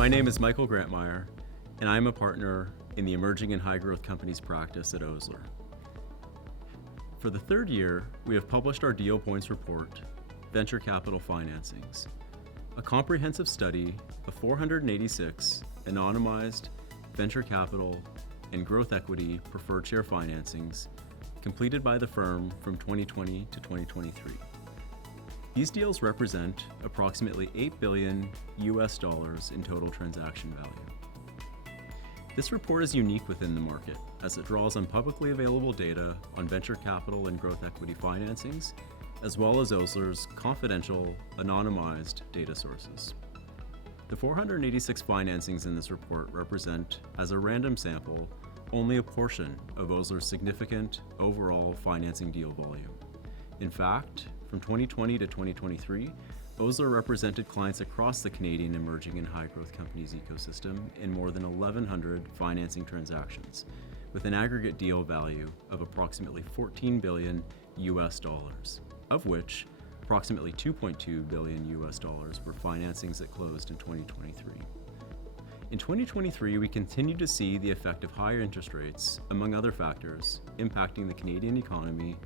My name is Michael Grantmeyer, and I am a partner in the Emerging and High Growth Companies practice at Osler. For the third year, we have published our Deal Points report, Venture Capital Financings, a comprehensive study of 486 anonymized venture capital and growth equity preferred share financings completed by the firm from 2020 to 2023. These deals represent approximately $8 billion in total transaction value. This report is unique within the market as it draws on publicly available data on venture capital and growth equity financings, as well as Osler's confidential, anonymized data sources. The 486 financings in this report represent, as a random sample, only a portion of Osler's significant overall financing deal volume. In fact, from 2020 to 2023, Osler represented clients across the Canadian emerging and high-growth companies ecosystem in more than 1,100 financing transactions, with an aggregate deal value of approximately $14 billion, of which approximately $2.2 billion were financings that closed in 2023. In 2023, we continued to see the effect of higher interest rates, among other factors, impacting the Canadian economy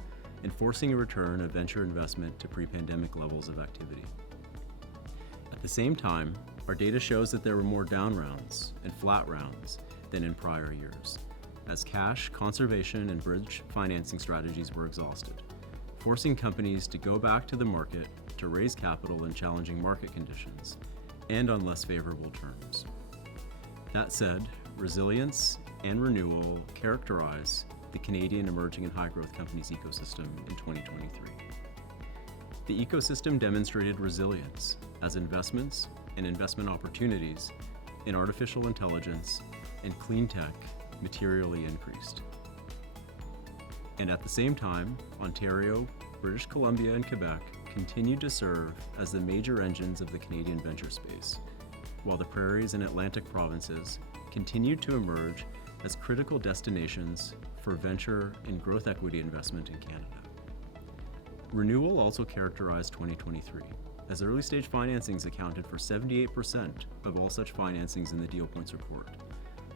and forcing a return of venture investment to pre-pandemic levels of activity. At the same time, our data shows that there were more down rounds and flat rounds than in prior years, as cash, conservation, and bridge financing strategies were exhausted, forcing companies to go back to the market to raise capital in challenging market conditions and on less favorable terms. That said, resilience and renewal characterize the Canadian emerging and high-growth companies ecosystem in 2023. The ecosystem demonstrated resilience as investments and investment opportunities in artificial intelligence and clean tech materially increased. And at the same time, Ontario, British Columbia, and Quebec continued to serve as the major engines of the Canadian venture space, while the Prairies and Atlantic provinces continued to emerge as critical destinations for venture and growth equity investment in Canada. Renewal also characterized 2023, as early-stage financings accounted for 78% of all such financings in the Deal Points report,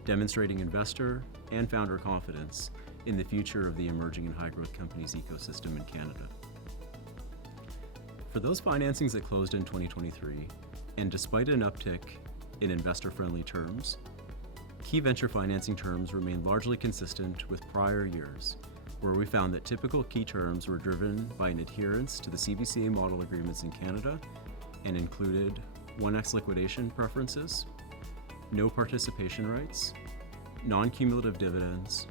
demonstrating investor and founder confidence in the future of the emerging and high-growth companies ecosystem in Canada. For those financings that closed in 2023, and despite an uptick in investor-friendly terms, key venture financing terms remained largely consistent with prior years, where we found that typical key terms were driven by an adherence to the CBCA model agreements in Canada and included 1x liquidation preferences, no participation rights, non-cumulative dividends,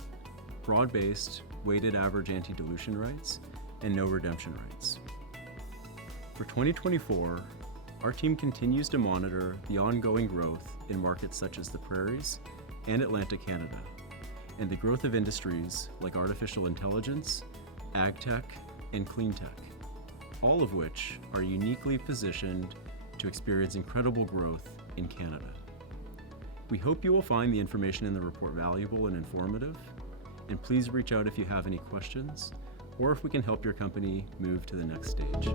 broad-based weighted average anti-dilution rights, and no redemption rights. For 2024, our team continues to monitor the ongoing growth in markets such as the Prairies and Atlantic Canada, and the growth of industries like artificial intelligence, ag tech, and clean tech, all of which are uniquely positioned to experience incredible growth in Canada. We hope you will find the information in the report valuable and informative, and please reach out if you have any questions or if we can help your company move to the next stage.